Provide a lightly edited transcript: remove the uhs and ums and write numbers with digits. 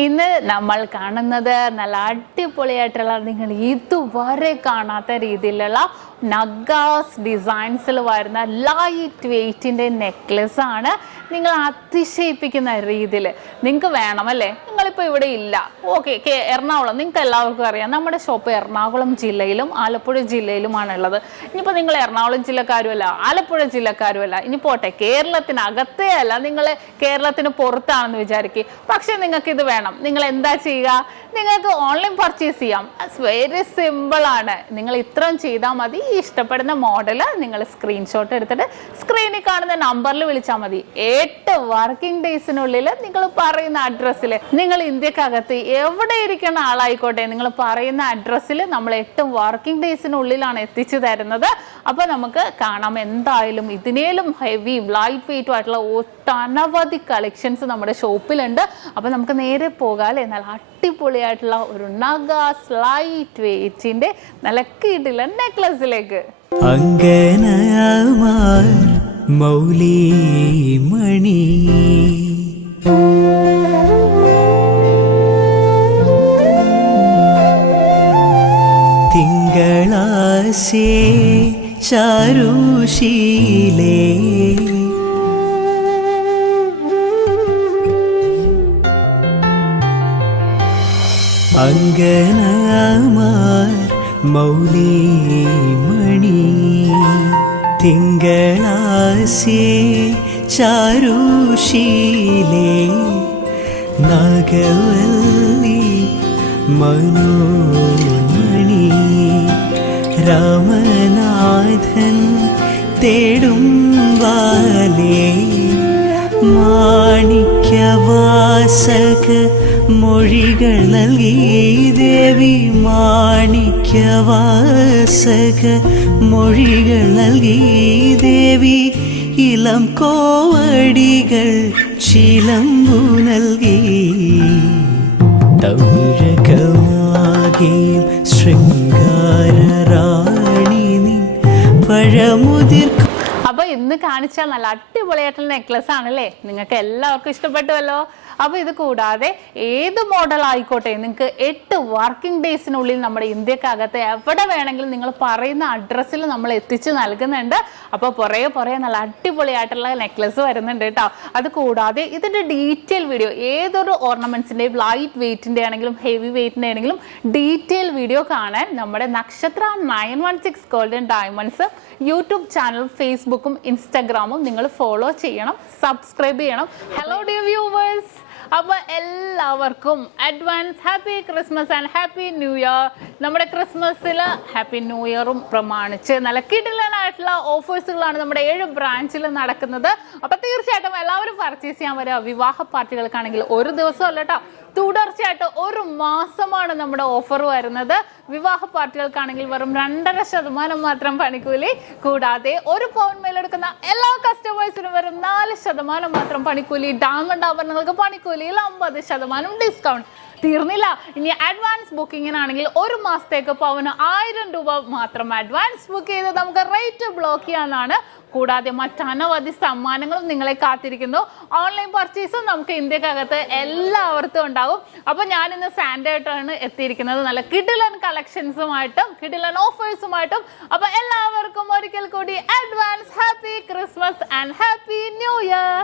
ഇന്ന് നമ്മൾ കാണുന്നത് നല്ല അടിപൊളിയായിട്ടുള്ള നിങ്ങൾ ഇതുവരെ കാണാത്ത രീതിയിലുള്ള നഗാസ് ഡിസൈൻസിൽ വരുന്ന ലൈറ്റ് വെയ്റ്റിൻ്റെ നെക്ലസ് ആണ്. നിങ്ങൾ അതിശയിപ്പിക്കുന്ന രീതിയിൽ നിങ്ങൾക്ക് വേണമല്ലേ? നിങ്ങളിപ്പോൾ ഇവിടെ ഇല്ല, ഓക്കെ, എറണാകുളം നിങ്ങൾക്ക് എല്ലാവർക്കും അറിയാം, നമ്മുടെ ഷോപ്പ് എറണാകുളം ജില്ലയിലും ആലപ്പുഴ ജില്ലയിലുമാണുള്ളത്. ഇനിയിപ്പോൾ നിങ്ങൾ എറണാകുളം ജില്ലക്കാരുമല്ല, ആലപ്പുഴ ജില്ലക്കാരുമല്ല, ഇനി പോട്ടെ കേരളത്തിനകത്തേ അല്ല, നിങ്ങൾ കേരളത്തിന് പുറത്താണെന്ന് വിചാരിക്കുക, പക്ഷെ നിങ്ങൾക്ക് ഇത് വേണം. നിങ്ങൾ എന്താ ചെയ്യുക? നിങ്ങൾക്ക് ഓൺലൈൻ പർച്ചേസ് ചെയ്യാം. വെരി സിമ്പിൾ ആണ്. നിങ്ങൾ ഇത്രയും ചെയ്താൽ മതി. ഇഷ്ടപ്പെടുന്ന മോഡൽ നിങ്ങൾ സ്ക്രീൻഷോട്ട് എടുത്തിട്ട് സ്ക്രീനിൽ കാണുന്ന നമ്പറിൽ വിളിച്ചാൽ മതി. 8 വർക്കിംഗ് ഡേയ്സിനുള്ളിൽ നിങ്ങൾ പറയുന്ന അഡ്രസ്സിൽ, നിങ്ങൾ ഇന്ത്യക്കകത്ത് എവിടെ ഇരിക്കുന്ന ആളായിക്കോട്ടെ, നിങ്ങൾ പറയുന്ന അഡ്രസ്സിൽ നമ്മൾ 8 വർക്കിംഗ് ഡേയ്സിനുള്ളിലാണ് എത്തിച്ചു തരുന്നത്. അപ്പോൾ നമുക്ക് കാണാം, എന്തായാലും ഇതിനേലും ഹെവി ലൈറ്റ് വെയിറ്റും ആയിട്ടുള്ള ഒട്ടനവധി കളക്ഷൻസ് നമ്മുടെ ഷോപ്പിലുണ്ട്. അപ്പോൾ നമുക്ക് നേരെ പോകാം അല്ലേ? നല്ല അടിപൊളിയായിട്ടുള്ള ഒരു നഗാസ് ലൈറ്റ് വെയിറ്റിന്റെ നല്ല കിടിലൻ നെക്ലസിലേക്ക്. മൗലിമണി തിങ്കളാശേ ചാരുശീലേ അങ്കനമാർ മൗലിമണി തിങ്കളാശേ ചാരുശീലേ നാഗവല്ലി മനോന്മണി രാമനാഥൻ തേടും വാലേ മാണിക്യവാസക മൊഴികൾ നൽകി ദേവി മാണിക്യവാസക മൊഴികൾ നൽകി ദേവി ഇളം കോവടികൾ ചിലമ്പു നൽകി തമിഴകമാകെ ശൃംഗാരറാണി നീ പഴമുതിർ. അപ്പൊ ഇന്ന് കാണിച്ചാൽ നല്ല അടിപൊളിയായിട്ടുള്ള നെക്ലസ് ആണല്ലേ? നിങ്ങൾക്ക് എല്ലാവർക്കും ഇഷ്ടപ്പെട്ടുവല്ലോ. അപ്പൊ ഇത് കൂടാതെ ഏത് മോഡൽ ആയിക്കോട്ടെ, നിങ്ങൾക്ക് 8 വർക്കിംഗ് ഡേയ്സിനുള്ളിൽ നമ്മുടെ ഇന്ത്യക്കകത്ത് എവിടെ വേണമെങ്കിലും നിങ്ങൾ പറയുന്ന അഡ്രസ്സിൽ നമ്മൾ എത്തിച്ച് നൽകുന്നുണ്ട്. അപ്പോൾ പുറകെ നല്ല അടിപൊളിയായിട്ടുള്ള നെക്ലസ് വരുന്നുണ്ട് കേട്ടോ. അത് കൂടാതെ ഇതിന്റെ ഡീറ്റെയിൽ വീഡിയോ, ഏതൊരു ഓർണമെന്റ്സിന്റെയും ലൈറ്റ് വെയിറ്റിന്റെ ആണെങ്കിലും ഹെവി വെയിറ്റിന്റെ ആണെങ്കിലും ഡീറ്റെയിൽ വീഡിയോ കാണാൻ നമ്മുടെ നക്ഷത്ര 916 ഗോൾഡൻ ഡയമണ്ട്സ് യൂട്യൂബ് ചാനൽ, ഫേസ്ബുക്കും ഇൻസ്റ്റാഗ്രാമും നിങ്ങൾ ഫോളോ ചെയ്യണം, സബ്സ്ക്രൈബ് ചെയ്യണം. ഹലോ ഡിയർ വ്യൂവേഴ്സ്, അപ്പോൾ എല്ലാവർക്കും advance happy Christmas and happy new year. നമ്മുടെ ക്രിസ്മസിൽ ഹാപ്പി ന്യൂ ഇയറും പ്രമാണിച്ച് നല്ല കിടിലനായിട്ടുള്ള ഓഫേഴ്സുകളാണ് നമ്മുടെ 7 ബ്രാഞ്ചിൽ നടക്കുന്നത്. അപ്പോൾ തീർച്ചയായിട്ടും എല്ലാവരും പർച്ചേസ് ചെയ്യാൻ വരിക. വിവാഹ പാർട്ടികൾക്കാണെങ്കിൽ ഒരു ദിവസം അല്ല കേട്ടോ, തുടർച്ചയായിട്ട് 1 മാസമാണ് നമ്മുടെ ഓഫർ വരുന്നത്. വിവാഹ പാർട്ടികൾക്കാണെങ്കിൽ വെറും 2.5% മാത്രം പണിക്കൂലി. കൂടാതെ 1 പൗണ്ട് മേലെടുക്കുന്ന എല്ലാ കസ്റ്റമേഴ്സിനും വെറും 4% മാത്രം പണിക്കൂലി. ഡയമണ്ട് ആഭരണങ്ങൾക്ക് പണിക്കൂലിയിൽ 50% ഡിസ്കൗണ്ട്. തീർന്നില്ല, ഇനി അഡ്വാൻസ് ബുക്കിങ്ങിനാണെങ്കിൽ 1 മാസത്തേക്ക് പവന് 1000 രൂപ മാത്രം അഡ്വാൻസ് ബുക്ക് ചെയ്ത് നമുക്ക് റേറ്റ് ബ്ലോക്ക് ചെയ്യാനാണ്. കൂടാതെ മറ്റനവധി സമ്മാനങ്ങളും നിങ്ങളെ കാത്തിരിക്കുന്നു. ഓൺലൈൻ പർച്ചേസും നമുക്ക് ഇന്ത്യക്കകത്ത് എല്ലാവർക്കും ഉണ്ടാകും. അപ്പോൾ ഞാനിന്ന് സാൻഡായിട്ടാണ് എത്തിയിരിക്കുന്നത്, നല്ല കിടിലൻ കളക്ഷൻസുമായിട്ടും കിടിലൻ ഓഫേഴ്സുമായിട്ടും. അപ്പോൾ എല്ലാവർക്കും ഒരിക്കൽ കൂടി advance happy Christmas and happy new year.